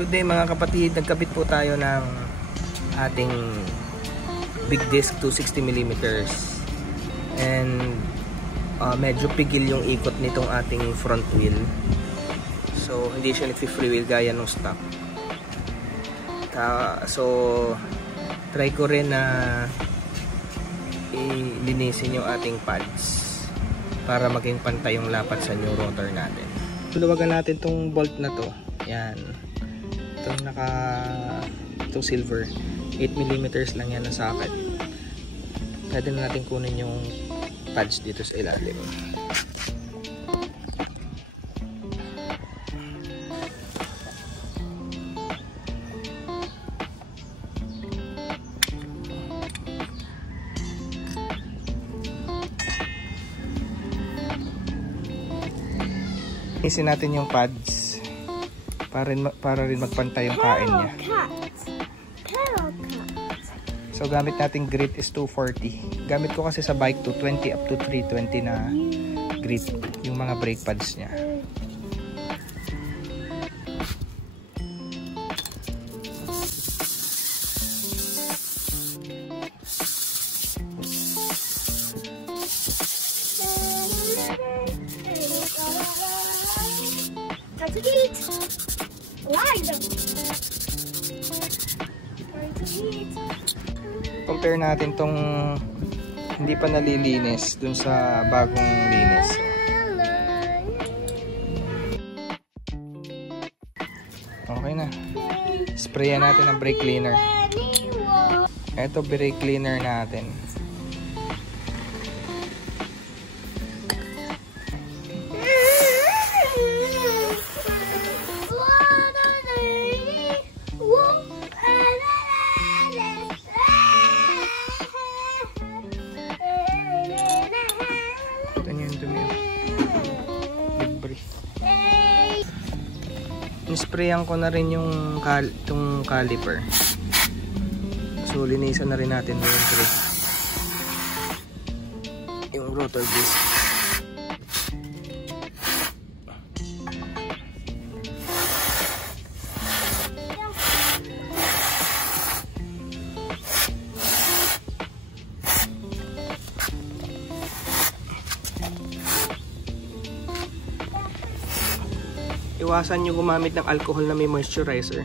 Good day mga kapatid, nagkabit po tayo ng ating big disc 260mm and medyo pigil yung ikot nitong ating front wheel, so hindi siya nag-free wheel gaya ng stock. So try ko rin na ilinisin yung ating pads para maging pantay yung lapat sa new rotor natin. Tuluwagan natin tong bolt na to. Yan. Itong silver. 8mm lang yan na socket. Pwede na natin kunin yung pads dito sa ilalim. Isin natin yung pads para rin magpantay yung kain niya. So gamit nating grit is 240. Gamit ko kasi sa bike 220 up to 320 na grit yung mga brake pads niya. Compare natin tong hindi pa nalilinis dun sa bagong linis. Okay na. Sprayan natin ang brake cleaner. Ito brake cleaner natin. Nisprayan ko na rin yung itong caliper. So linisan na rin natin yung rotor disc. Iwasan nyo gumamit ng alcohol na may moisturizer.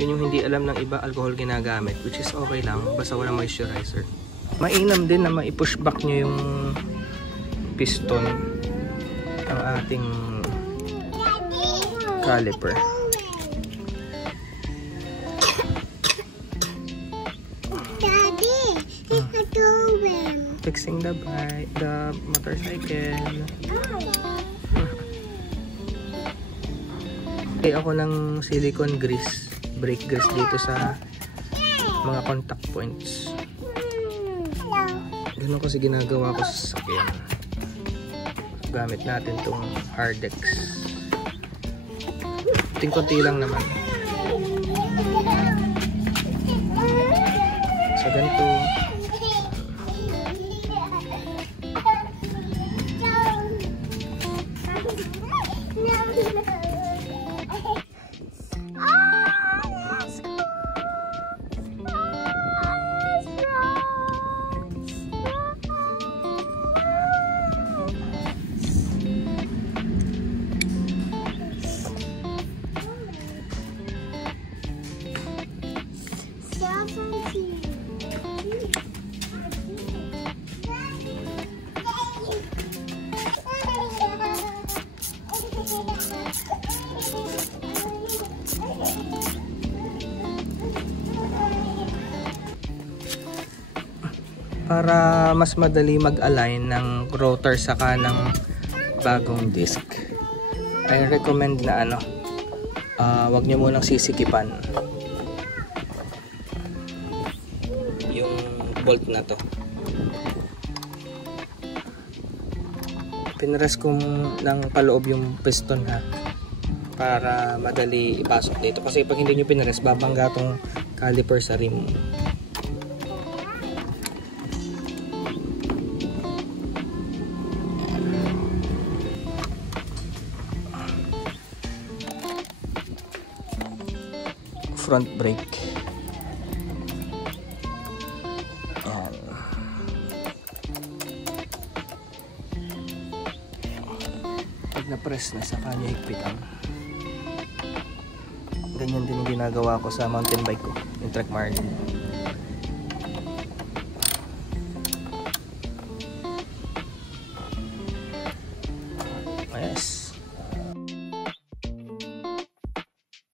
Yun yung hindi alam ng iba, alcohol ginagamit, which is okay lang basta walang moisturizer. Mainam din na ma-push back nyo yung piston ng ating caliper. Daddy, it's going. Fixing the motorcycle. Ako ng silicone grease, brake grease dito sa mga contact points. Ganun kasi ginagawa ko sa sasakyan. Gamit natin tong Hardex. Konti lang naman. Sa ganito. Para mas madali mag-align ng rotor saka ng bagong disc, I recommend na wag nyo munang sisikipan yung bolt na to. Pinrest ko ng paloob yung piston para madali ipasok dito, kasi pag hindi nyo pinrest babangga tong caliper sa rim. front brake. Ayan. Pag na-press na, saka nyo higpitan. Ganyan din yung ginagawa ko sa mountain bike ko, yung Trek Marlin.